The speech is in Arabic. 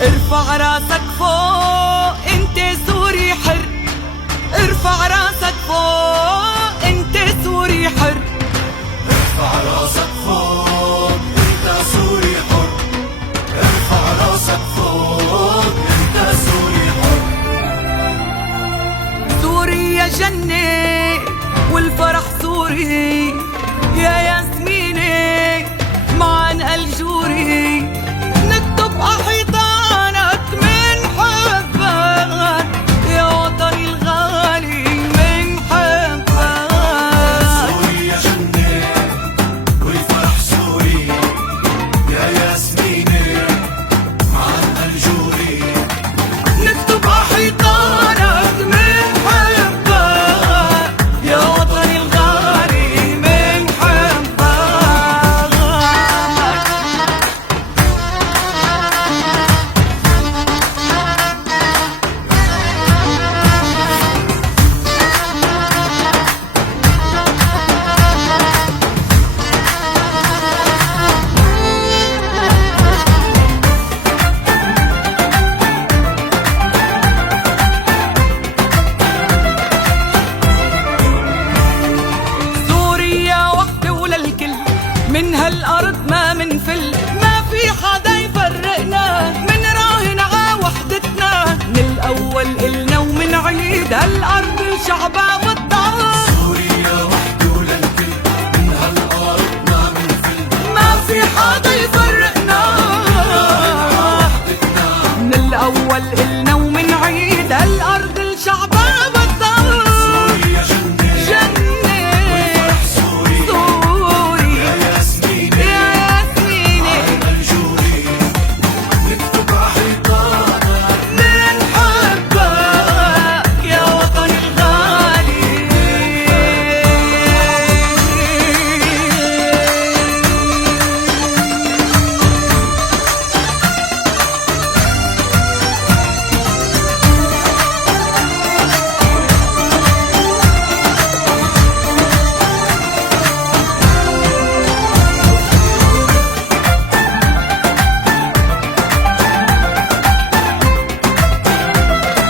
ارفع راسك فوق انت سوري حر، ارفع راسك فوق انت سوري حر، ارفع راسك فوق انت سوري حر، ارفع راسك فوق انت سوري حر. سوريا جنة والفرح سوري، يا ياسمينة معن الجوري، نكتب أحيطانك من حبك يا وطني الغالي من حبك. سوريا جنة والفرح سوري، يا ياسمينة معن الجوري، نكتب أحيطانك من حبك يا وطني الغالي من حبك. سوريا وحدة وللكل، من هالأرض ما منفل،